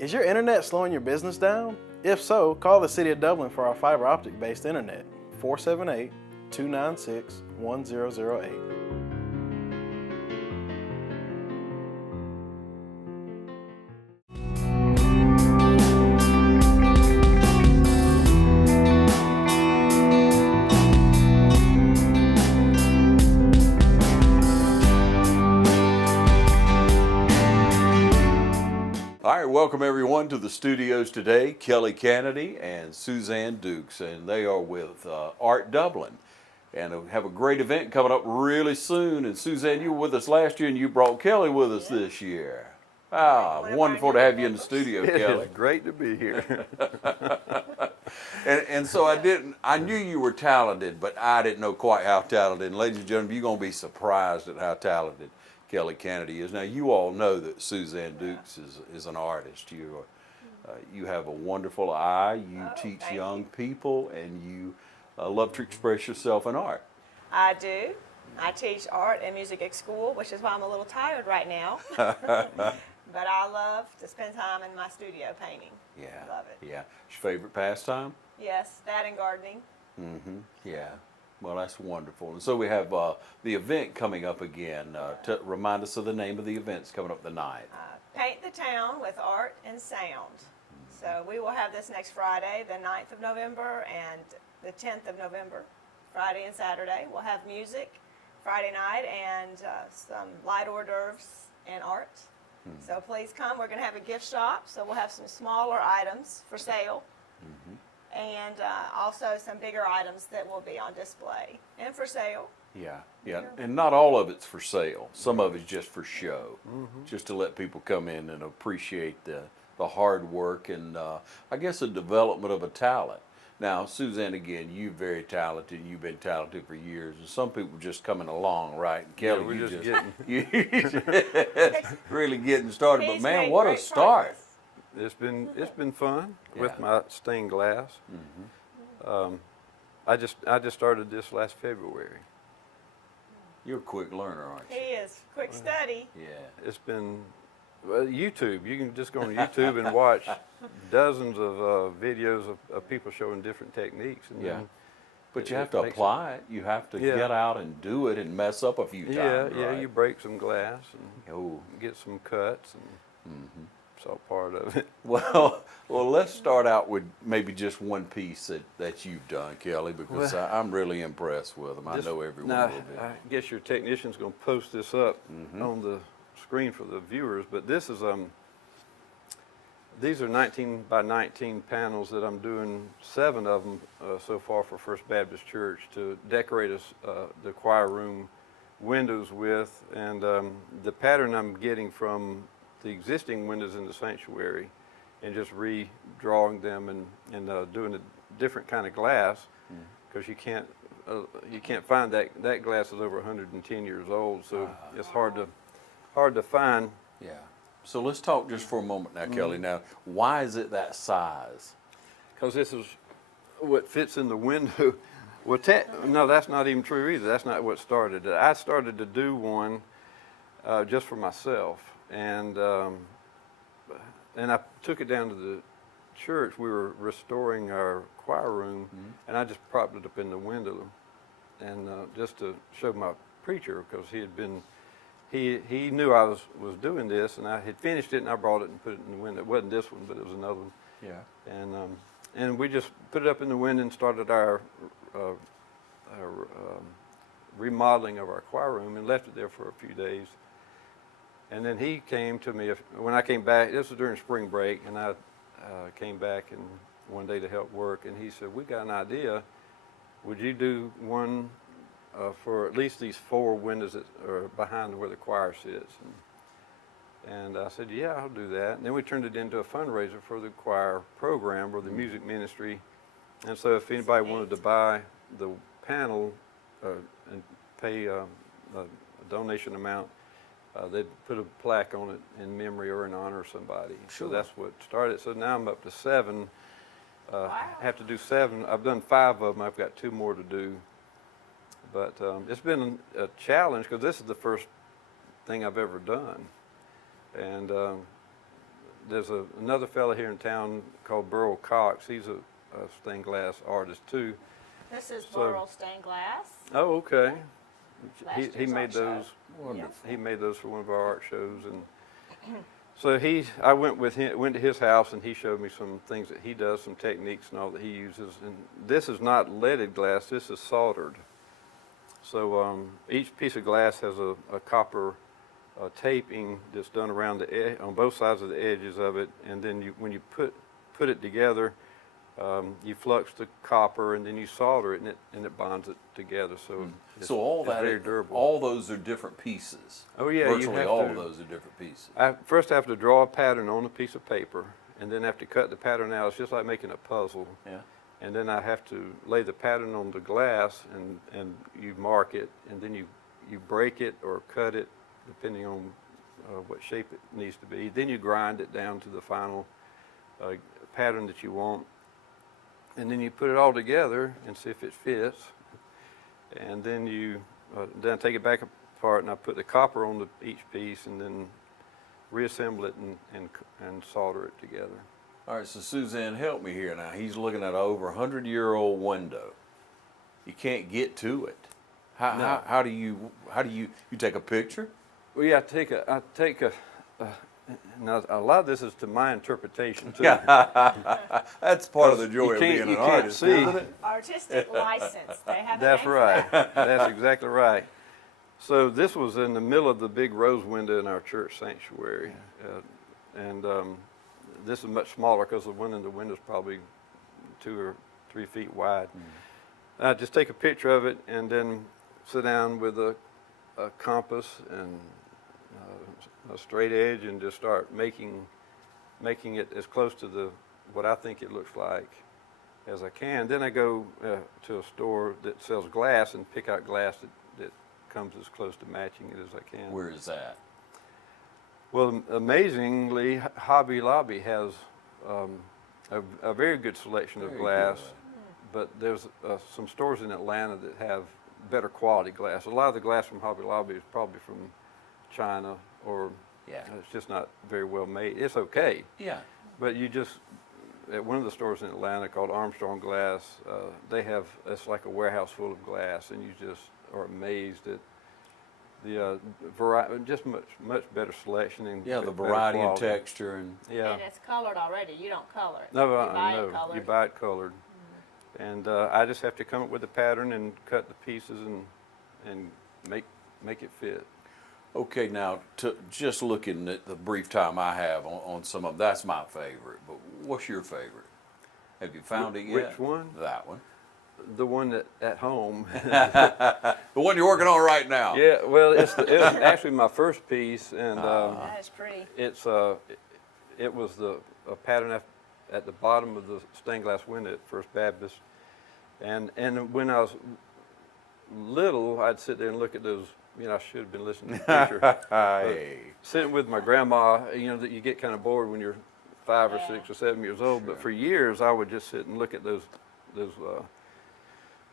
Is your internet slowing your business down? If so, call the City of Dublin for our fiber optic based internet, 478-296-1008. All right, welcome everyone to the studios today. Kelly Kennedy and Suzanne Dukes, and they are with Art Dublin. And have a great event coming up really soon. And Suzanne, you were with us last year, and you brought Kelly with us this year. Ah, wonderful to have you in the studio, Kelly. It's great to be here. And so I knew you were talented, but I didn't know quite how talented. And ladies and gentlemen, you're going to be surprised at how talented Kelly Kennedy is. Now, you all know that Suzanne Dukes is an artist. You have a wonderful eye. You teach young people, and you love to express yourself in art. I do. I teach art and music at school, which is why I'm a little tired right now. But I love to spend time in my studio painting. Yeah. Love it. Yeah. Your favorite pastime? Yes, that and gardening. Mm-hmm. Yeah. Well, that's wonderful. And so we have the event coming up again. To remind us of the name of the events coming up tonight. Paint the Town with Art and Sound. So we will have this next Friday, the 9th of November, and the 10th of November, Friday and Saturday. We'll have music Friday night and some light hors d'oeuvres and art. So please come. We're going to have a gift shop, so we'll have some smaller items for sale. And also some bigger items that will be on display and for sale. Yeah, yeah, and not all of it's for sale. Some of it's just for show, just to let people come in and appreciate the hard work and I guess the development of a talent. Now, Suzanne, again, you're very talented. You've been talented for years, and some people just coming along, right? And Kelly, we're just really getting started. But He's man, made what a great start! progress. It's been fun with Yeah. my stained glass. I just started this last February. You're a quick learner, aren't you? He is quick study. Yeah. It's been YouTube. You can just go on YouTube and watch dozens of videos of people showing different techniques. And Yeah. then But you have to apply it. You have to Yeah. get out and do it and mess up a few times. yeah, right? you break some glass and Oh. get some cuts, and it's all part of it. Well, let's start out with maybe just one piece that you've done, Kelly, because I'm really impressed with them. I know everyone Now, will be. I guess your technician's going to post this up on the screen for the viewers, but this is these are 19 by 19 panels that I'm doing 7 of them so far for First Baptist Church to decorate the choir room windows with, and the pattern I'm getting from the existing windows in the sanctuary and just redrawing them and doing a different kind of glass, because you can't find that glass is over 110 years old, so it's hard to find. Yeah. So let's talk just for a moment now, Kelly. Now, why is it that size? Because this is what fits in the window. Well, no, that's not even true either. That's not what started it. I started to do one just for myself, and I took it down to the church. We were restoring our choir room, and I just propped it up in the window, and just to show my preacher, because he had been. He knew I was doing this, and I had finished it, and I brought it and put it in the window. It wasn't this one, but it was another one. Yeah. And we just put it up in the window and started our remodeling of our choir room and left it there for a few days. And then he came to me when I came back. This was during spring break, and I came back and one day to help work, and he said, "We got an idea. Would you do one for at least these 4 windows that are behind where the choir sits?" And I said, "Yeah, I'll do that." And then we turned it into a fundraiser for the choir program or the music ministry. And so if anybody wanted to buy the panel and pay a donation amount, they'd put a plaque on it in memory or in honor of somebody. Sure. So that's what started. So now I'm up to 7. I have to do 7. I've done 5 of them. I've got 2 more to do. But it's been a challenge, because this is the first thing I've ever done. And there's another fella here in town called Burl Cox. He's a stained glass artist too. This is So- Burl Stained Glass. Oh, okay. Last He year's made art show. those. Wonderful. He made those for one of our art shows, and so I went to his house, and he showed me some things that he does, some techniques and all that he uses. And this is not leaded glass. This is soldered. So each piece of glass has a copper taping that's done around on both sides of the edges of it, and then when you put it together, you flux the copper, and then you solder it, and it bonds it together. So So all it's that, very durable. all those are different pieces. Oh, yeah, you Virtually have all to- of those are different pieces. First, I have to draw a pattern on a piece of paper, and then I have to cut the pattern out. It's just like making a puzzle. Yeah. And then I have to lay the pattern on the glass, and you mark it, and then you break it or cut it, depending on what shape it needs to be. Then you grind it down to the final pattern that you want, and then you put it all together and see if it fits. And then then I take it back apart, and I put the copper on each piece, and then reassemble it and solder it together. All right, so Suzanne, help me here now. He's looking at an over 100-year-old window. You can't get to it. How do you take a picture? Well, yeah, I take a now a lot of this is to my interpretation too. That's part of the joy of You being can't- an you can't artist, see. isn't it? Artistic license. They have a That's name for right. that. That's exactly right. So this was in the middle of the big rose window in our church sanctuary, and this is much smaller because the one in the window is probably 2 or 3 feet wide. I just take a picture of it and then sit down with a compass and a straight edge and just start making it as close to what I think it looks like as I can. Then I go to a store that sells glass and pick out glass that comes as close to matching it as I can. Where is that? Well, amazingly, Hobby Lobby has a very good selection of Very glass, good. but there's some stores in Atlanta that have better quality glass. A lot of the glass from Hobby Lobby is probably from China, or Yeah. it's just not very well made. It's okay, Yeah. but at one of the stores in Atlanta called Armstrong Glass, it's like a warehouse full of glass, and you just are amazed at the variety, just much better selection and Yeah, the better variety and quality. texture and Yeah. And it's colored already. You don't color it. No, you buy no, it colored. you buy it colored. And I just have to come up with a pattern and cut the pieces and make it fit. okay, now just looking at the brief time I have on some of them, that's my favorite. But what's your favorite? Have you found it yet? Which one? That one. The one at home. The one you're working on right now. Yeah, well, it's actually my first piece, and That is pretty. it was a pattern at the bottom of the stained glass window at First Baptist, and when I was little, I'd sit there and look at those. I should have been listening to the teacher. Hey. Sitting with my grandma, that you get kind of bored when you're 5 or 6 or 7 years old. But for years, I would just sit and look at those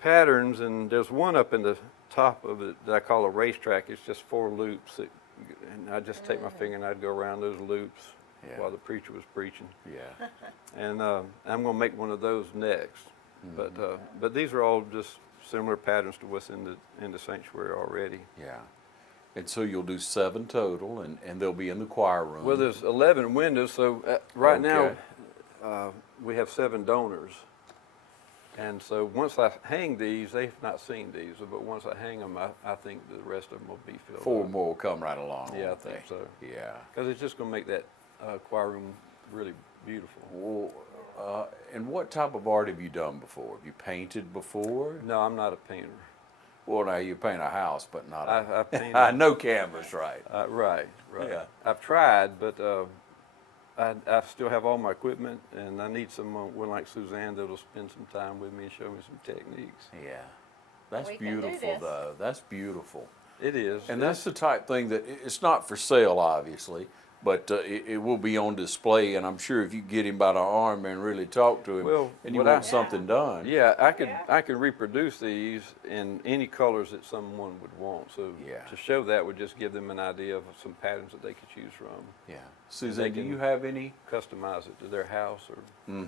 patterns. And there's one up in the top of it that I call a racetrack. It's just 4 loops, and I'd just take my finger and I'd go around those loops Yeah. while the preacher was preaching. Yeah. And I'm going to make one of those next. But these are all just similar patterns to what's in the sanctuary already. Yeah. And so you'll do 7 total, and they'll be in the choir room. Well, there's 11 windows, so right Okay. now we have 7 donors. And so once I hang these, they've not seen these, but once I hang them, I think the rest of them will be filled 4 up. more will come right along. Yeah, I won't think they? so. Yeah. Because it's just going to make that choir room really beautiful. Well, and what type of art have you done before? Have you painted before? No, I'm not a painter. Well, now you paint a house, but not I painted. I know canvas, right? Right. Yeah. I've tried, but I still have all my equipment, and I need someone like Suzanne that'll spend some time with me and show me some techniques. Yeah. That's We can do beautiful, this. though. That's beautiful. It is. And that's the type thing that it's not for sale, obviously, but it will be on display, and I'm sure if you get him by the arm and really talk to him, Well, and you what want something done. Yeah, Yeah. I could reproduce these in any colors that someone would want. So Yeah. to show that would just give them an idea of some patterns that they could choose from. Yeah. Suzanne, do can- you have any? Customize it to their house or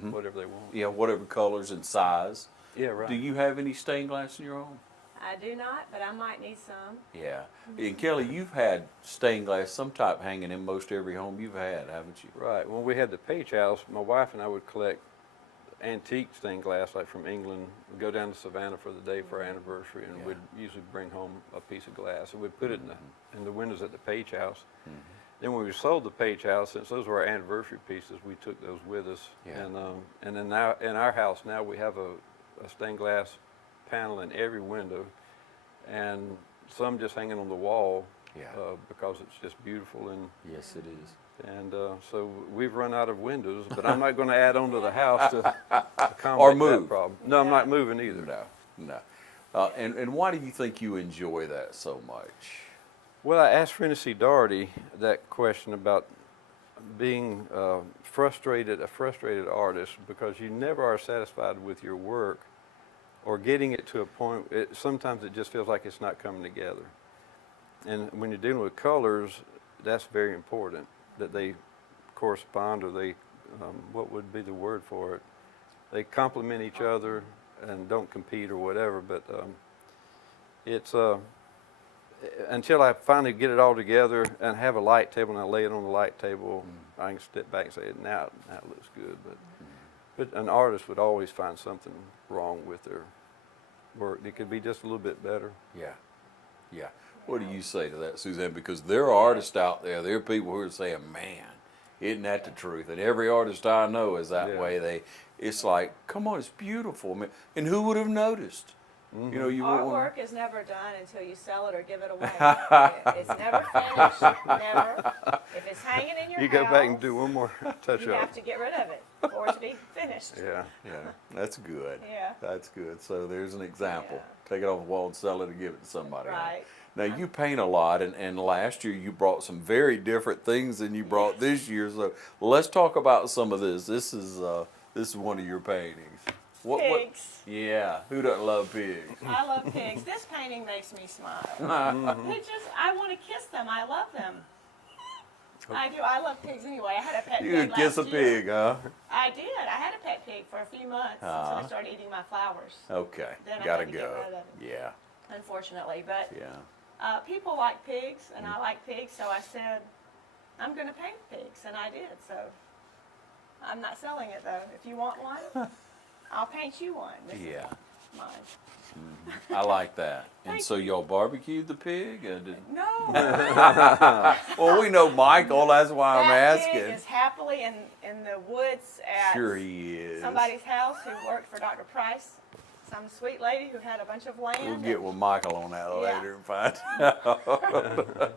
whatever they want. Yeah, whatever colors and size. Yeah, right. Do you have any stained glass in your home? I do not, but I might need some. Yeah. And Kelly, you've had stained glass, some type hanging in most every home you've had, haven't you? Right. When we had the Page House, my wife and I would collect antique stained glass, like from England. We'd go down to Savannah for the day for our anniversary, and Yeah. we'd usually bring home a piece of glass, and we'd put it in the windows at the Page House. Then when we sold the Page House, since those were our anniversary pieces, we took those with us. Yeah. And then now in our house now we have a stained glass panel in every window, and some just hanging on the wall. Yeah. Because it's just beautiful, and Yes, it is. so we've run out of windows, but I'm not going to add on to the house to accommodate Or move. that problem. No, I'm not moving either. No, no. And why do you think you enjoy that so much? Well, I asked Frenessy Doherty that question about being a frustrated artist, because you never are satisfied with your work or getting it to a point. Sometimes it just feels like it's not coming together. And when you're dealing with colors, that's very important, that they correspond, or they, what would be the word for it? They complement each other and don't compete or whatever, but it's, until I finally get it all together and have a light table and I lay it on the light table, I can step back and say, now it looks good. But an artist would always find something wrong with their work. It could be just a little bit better. Yeah, yeah. What do you say to that, Suzanne? Because there are artists out there. There are people who are saying, "Man, isn't that the truth?" And every artist I know is that Yeah. way. It's like, come on, it's beautiful, man. And who would have noticed? You know, you wouldn't want. Artwork is never done until you sell it or give it away. It's never finished, never. If it's hanging in your You house, go back and do one more touch you up. have to get rid of it for it to be finished. Yeah. Yeah, that's good. Yeah. That's good. So there's an example. Yeah. Take it off the wall and sell it and give it to somebody. Right. Now you paint a lot, and last year you brought some very different things than you brought this year. So let's talk about some of this. This is one of your paintings. Pigs. Yeah, who doesn't love pigs? I love pigs. This painting makes me smile. I want to kiss them. I love them. I do. I love pigs anyway. I had a pet You pig could kiss a last year. pig, huh? I did. I had a pet pig for a few months until I started eating my flowers. Okay, Then I gotta had to get go. rid of it. Yeah, Unfortunately, but yeah. people like pigs, and I like pigs, so I said, I'm going to paint pigs, and I did. So I'm not selling it though. If you want one, I'll paint you one. This is Yeah. mine. I like that. And Thank so y'all barbecued the pig? No. Well, we know Michael. That's why I'm That asking. pig is happily in the woods at Sure he is. somebody's house who worked for Dr. Price. Some sweet lady who had a bunch of land. We'll get with Michael on that Yeah. later and find out.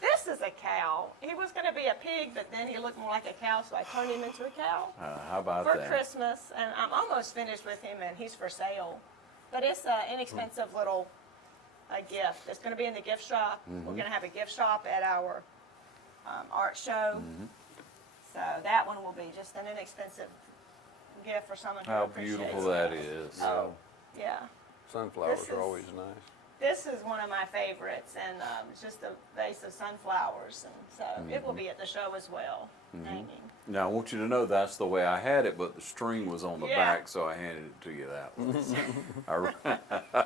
This is a cow. He was going to be a pig, but then he looked more like a cow, so I turned him into a cow How about for that? Christmas. And I'm almost finished with him, and he's for sale. But it's an inexpensive little gift. It's going to be in the gift shop. Mm-hmm. We're going to have a gift shop at our art show. Mm-hmm. So that one will be just an inexpensive gift for someone who How appreciates beautiful it. that is. Oh, yeah. Sunflowers This are is- always nice. This is one of my favorites, and it's just a vase of sunflowers, and so it will be at the show as well, hanging. Now, I want you to know that's the way I had it, but the string was on the Yeah. back, so I handed it to you that way.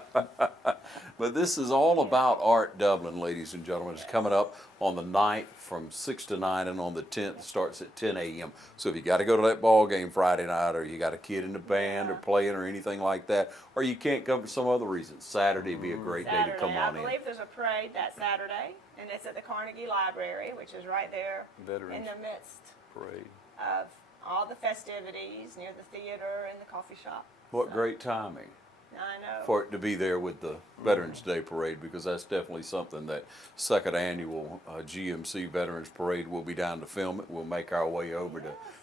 But this is all about Art Dublin, ladies and gentlemen. It's coming up on the 9th from 6 to 9, and on the 10th starts at 10 a.m. So if you got to go to that ball game Friday night, or you got a kid in the band or playing or anything like that, or you can't come for some other reason, Saturday would be a great day to Saturday, come I on in. believe there's a parade that Saturday, and it's at the Carnegie Library, which is right there in Veterans the midst Parade. of all the festivities near the theater and the coffee shop. What great timing I know. for it to be there with the Veterans Day Parade, because that's definitely something that second annual GMC Veterans Parade, will be down to film it. We'll make our way over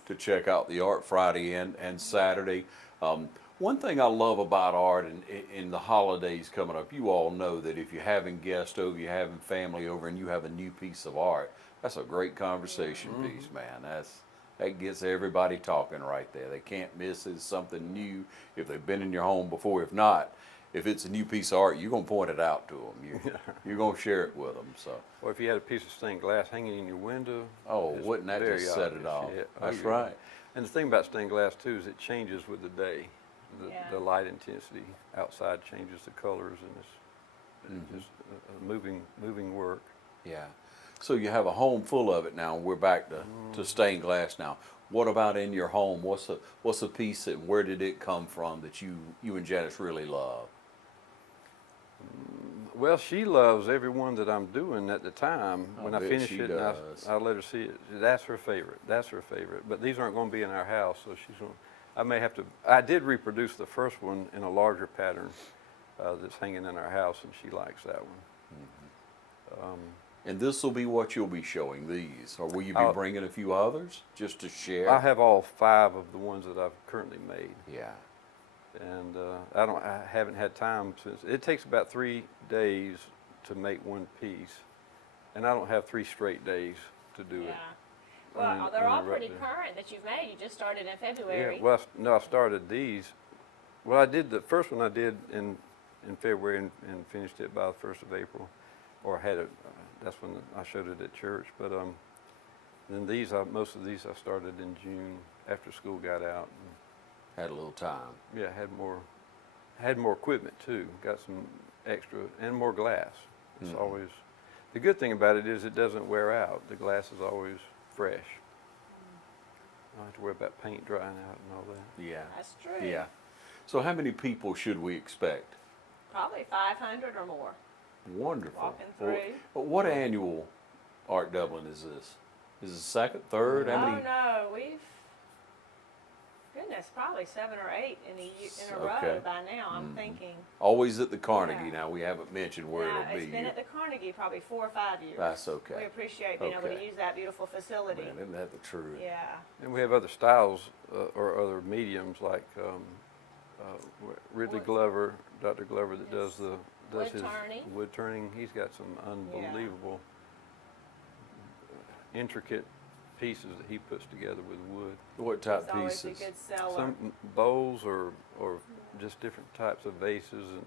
to check out the art Friday and Saturday. One thing I love about art in the holidays coming up, you all know that if you're having guests over, you're having family over, and you have a new piece of art, That's a great conversation piece, man. That gets everybody talking right there. They can't miss it. It's something new if they've been in your home before. If not, if it's a new piece of art, you're going to point it out to them. You're going to share it with them. So, Or if you had a piece of stained glass hanging in your window. oh, it's wouldn't that very just set it obvious. off? Yeah. Oh, That's yeah. right. And the thing about stained glass too is it changes with the day. Yeah. The light intensity outside changes the colors, and it's just moving work. Yeah. So you have a home full of it now. We're back to stained glass now. What about in your home? What's a piece and where did it come from that you and Janice really love? Well, she loves every one that I'm doing at the time. I When I bet finish she it, does. I let her see it. That's her favorite. That's her favorite. But these aren't going to be in our house, so she's going. I may have to. I did reproduce the first one in a larger pattern that's hanging in our house, and she likes that one. And this will be what you'll be showing these, or will you be bringing a few others just to share? I have all 5 of the ones that I've currently made. Yeah. And I haven't had time since. It takes about 3 days to make one piece, and I don't have 3 straight days to do Yeah. it. Well, they're all pretty uninterrupted. current that you've made. You just started in February. Yeah, well, no, I started these. Well, I did the first one I did in February and finished it by the 1st of April, or had it. That's when I showed it at church. But then most of these I started in June after school got out. Had a little time. Yeah, had more equipment too. Got some extra and more glass. It's always the good thing about it is it doesn't wear out. The glass is always fresh. I don't have to worry about paint drying out and all that. Yeah. That's true. Yeah. So how many people should we expect? Probably 500 or more. Wonderful. Walking Well, through. what annual Art Dublin is this? Is it second, third? How Oh many? no, goodness, probably 7 or 8 in a row Okay. by now. I'm thinking. Always at the Carnegie. Yeah. Now we haven't mentioned where No, it'll be. it's been at the Carnegie probably 4 or 5 years. That's okay. We appreciate being able Okay. to use that beautiful facility. Man, isn't that the truth? Yeah. And we have other styles or other mediums like Ridley Wood. Glover, Dr. Glover that Yes. does Wood his turning. wood turning. He's got some unbelievable, intricate pieces that he puts together with wood. What type It's always a pieces? good seller. Some bowls or just different types of vases and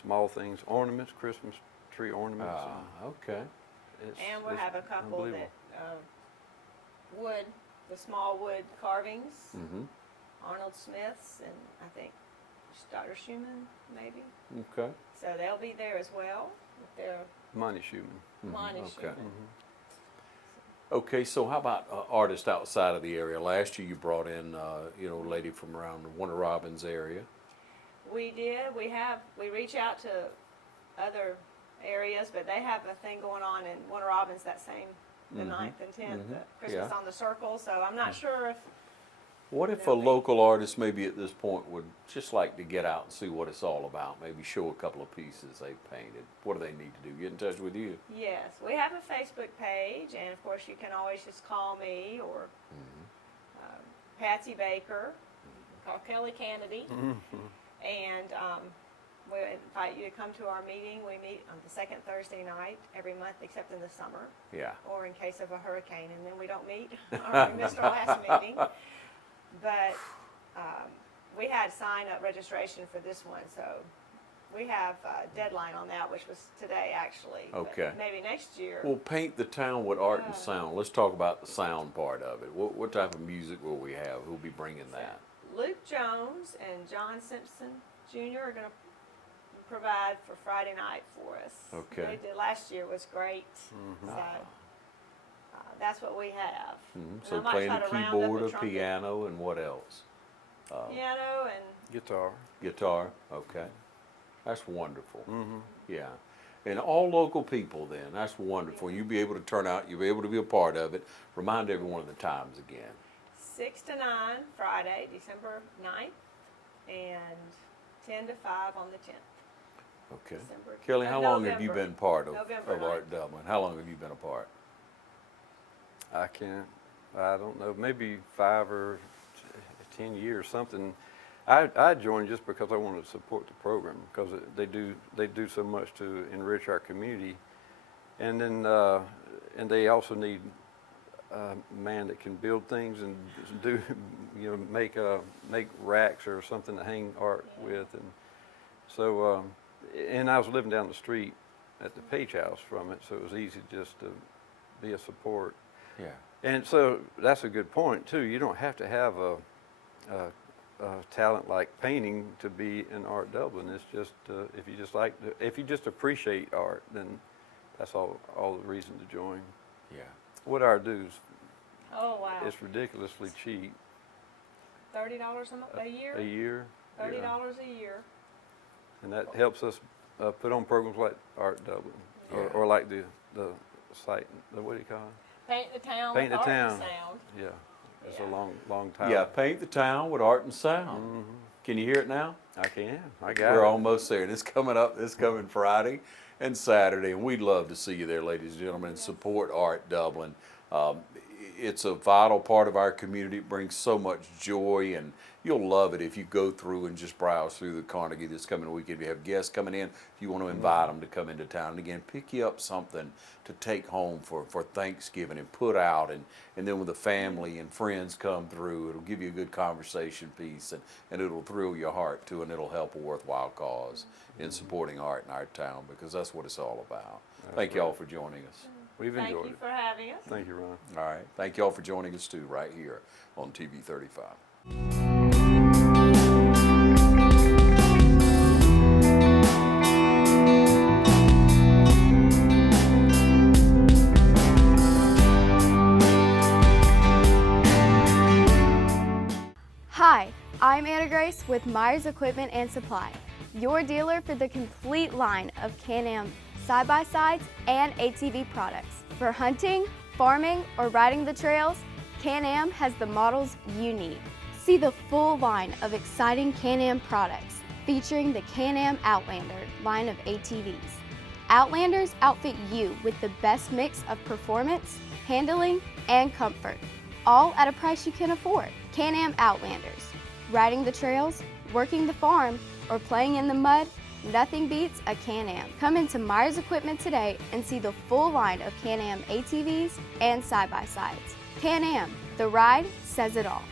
small things, ornaments, Christmas tree ornaments. Ah, okay. And we'll it's have a couple unbelievable. that the small wood carvings, Mm-hmm. Arnold Smith's, and I think Dr. Schumann, maybe. Okay. So they'll be there as well with their Monty Schumann. Monty okay. Schumann. Okay, so how about artists outside of the area? Last year you brought in, a lady from around the Warner Robins area. We did. We reach out to other areas, but they have a thing going on in Warner Robins that same, the 9th and 10th, the Christmas Yeah. on the Circle. So I'm not sure if What if a local artist maybe at this point would just like to get out and see what it's all about? Maybe show a couple of pieces they've painted. What do they need to do? Get in touch with you. yes, we have a Facebook page, and of course you can always just call me or Patsy Baker, call Kelly Kennedy, and we invite you to come to our meeting. We meet on the 2nd Thursday night every month, except in the summer, Yeah. or in case of a hurricane, and then we don't meet. We missed our last meeting, but we had sign-up registration for this one, so we have a deadline on that, which was today actually. but Okay. maybe next year. Well, paint the town with art and Yeah. sound. Let's talk about the sound part of it. What type of music will we have? Who'll be bringing that? Luke Jones and John Simpson Jr. are going to provide for Friday night for us. Okay. They did last year was great. So that's what we have. And So I might playing try the to round up keyboard, a a trumpet. piano, and what else? Piano and Guitar. Guitar. Okay. That's wonderful. Yeah. And all local people then. That's wonderful. You'll be able to turn out. You'll be able to be a part of it. Remind everyone of the times again. 6 to 9 Friday, December 9th, and 10 to 5 on the 10th. Okay. December- Kelly, how long have you November. been part of November Art 9th. Dublin? How long have you been a part? I don't know, maybe 5 or 10 years, something. I joined just because I wanted to support the program because they do so much to enrich our community. And then and they also need a man that can build things and do, make racks or something to hang art with. And so, and I was living down the street at the Page House from it, so it was easy just to be a support. Yeah. And so that's a good point too. You don't have to have a talent like painting to be in Art Dublin. It's just if you just appreciate art, then that's all the reason to join. Yeah. What our dues? Oh, wow. It's ridiculously cheap. $30 a year? A year. $30 Yeah. a year. And that helps us put on programs like Art Dublin, Yeah. or like the site. What do you call it? Paint the town Paint with the art and town. sound. Yeah. It's Yeah. a long time. Yeah, paint the town with art and sound. Mhm. Can you hear it now? I can. I got it. We're almost there, and it's coming up. It's coming Friday and Saturday, and we'd love to see you there, ladies and gentlemen, and support Art Dublin. It's a vital part of our community. It brings so much joy, and you'll love it if you go through and just browse through the Carnegie this coming weekend. If you have guests coming in, if you want to invite them to come into town, and again, pick you up something to take home for Thanksgiving and put out, and then when the family and friends come through, it'll give you a good conversation piece, and it'll thrill your heart too, and it'll help a worthwhile cause in supporting art in our town, because that's what it's all about. Thank you all for joining us. We've Thank enjoyed you it. for having us. Thank you, Ron. All right. Thank you all for joining us too, right here on TV 35. Hi, I'm Anna Grace with Myers Equipment and Supply, your dealer for the complete line of Can-Am side-by-sides and ATV products. For hunting, farming, or riding the trails, Can-Am has the models you need. See the full line of exciting Can-Am products featuring the Can-Am Outlander line of ATVs. Outlanders outfit you with the best mix of performance, handling, and comfort, all at a price you can afford. Can-Am Outlanders. Riding the trails, working the farm, or playing in the mud, nothing beats a Can-Am. Come into Myers Equipment today and see the full line of Can-Am ATVs and side-by-sides. Can-Am, the ride says it all.